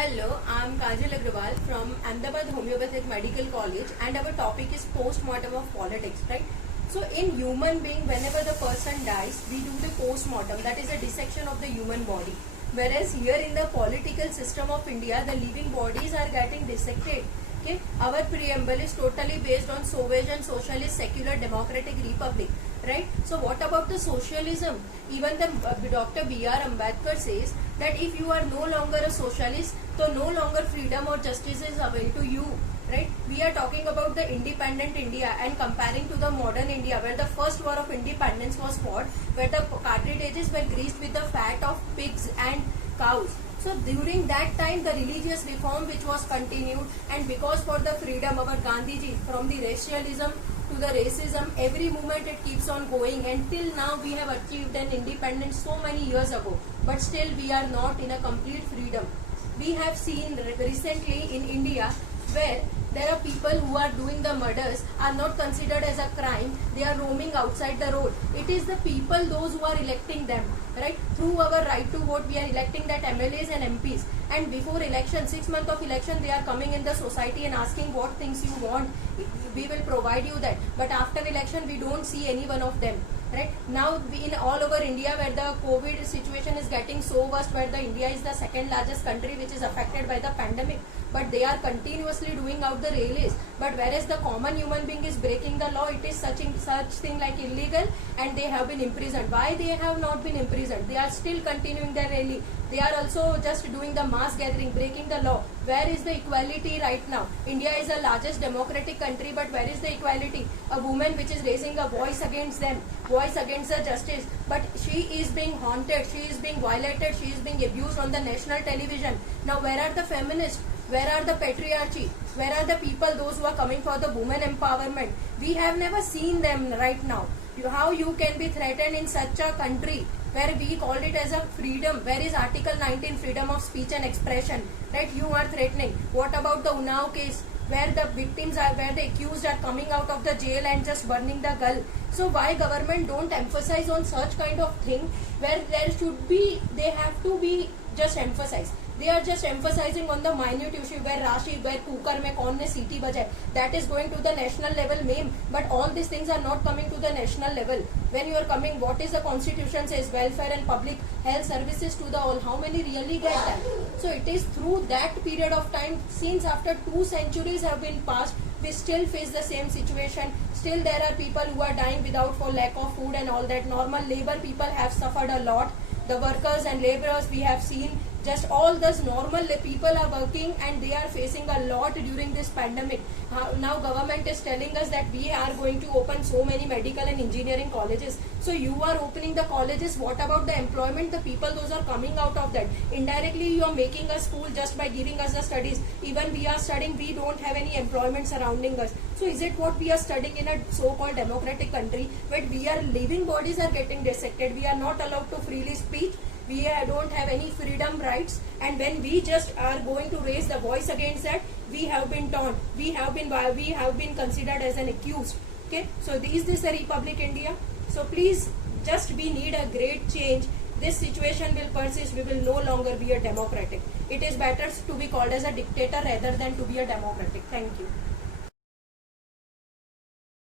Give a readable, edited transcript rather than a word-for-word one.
Hello, I'm Kajal Agrawal from Ahmedabad Homeopathic Medical College, and our topic is post-mortem of politics, right? So in human being, whenever the person dies, we do the post-mortem, that is a dissection of the human body. Whereas here in the political system of India, the living bodies are getting dissected. Okay, our preamble is totally based on Soviet socialist secular democratic republic, right? So what about the socialism? Even the Dr. B.R. Ambedkar says that if you are no longer a socialist, so no longer freedom or justice is available to you, right? We are talking about the independent India and comparing to the modern India, where the first war of independence was fought, where the cartridges were greased with the fat of pigs and cows. So during that time, the religious reform which was continued, and because for the freedom, our Gandhiji, from the racialism to the racism, every movement it keeps on going, and till now we have achieved an independence so many years ago, but still we are not in a complete freedom. We have seen recently in India where there are people who are doing the murders are not considered as a crime. They are roaming outside the road. It is the people, those who are electing them, right? Through our right to vote, we are electing that MLAs and MPs. And before election, 6 months of election, they are coming in the society and asking what things you want. We will provide you that. But after election, we don't see any one of them. Right now, in all over India, where the COVID situation is getting so worst, where the India is the second largest country which is affected by the pandemic, but they are continuously doing out the rallies. But whereas the common human being is breaking the law, it is such thing like illegal, and they have been imprisoned. Why they have not been imprisoned? They are still continuing their rally. They are also just doing the mass gathering, breaking the law. Where is the equality right now? India is the largest democratic country, but where is the equality? A woman which is raising a voice against them, voice against the justice, but she is being haunted, she is being violated, she is being abused on the national television. Now where are the feminists? Where are the patriarchy? Where are the people, those who are coming for the women empowerment? We have never seen them right now. How you can be threatened in such a country where we called it as a freedom? Where is Article 19, freedom of speech and expression, right? You are threatening. What about the Unnao case, where the victims are, where the accused are coming out of the jail and just burning the gull? So why government don't emphasize on such kind of thing, where there should be, they have to be just emphasized. They are just emphasizing on the minute issue, where Rashi, where cooker mein kaun ne seeti bajai, that is going to the national level meme. But all these things are not coming to the national level. When you are coming, what is the constitution says? Welfare and public health services to the all. How many really get that? So it is through that period of time, since after 2 centuries have been passed, we still face the same situation. Still there are people who are dying without for lack of food and all that. Normal labor people have suffered a lot. The workers and laborers, we have seen, just all those normal people are working and they are facing a lot during this pandemic. Now government is telling us that we are going to open so many medical and engineering colleges. So you are opening the colleges, what about the employment? The people, those are coming out of that. Indirectly you are making us fool just by giving us the studies. Even we are studying, we don't have any employment surrounding us. So is it what we are studying in a so-called democratic country, where we are living bodies are getting dissected, we are not allowed to freely speak, we don't have any freedom rights, and when we just are going to raise the voice against that, we have been taunted, we have been considered as an accused. Okay, so is this a Republic India? So please, just we need a great change. This situation will persist. We will no longer be a democratic. It is better to be called as a dictator rather than to be a democratic. Thank you.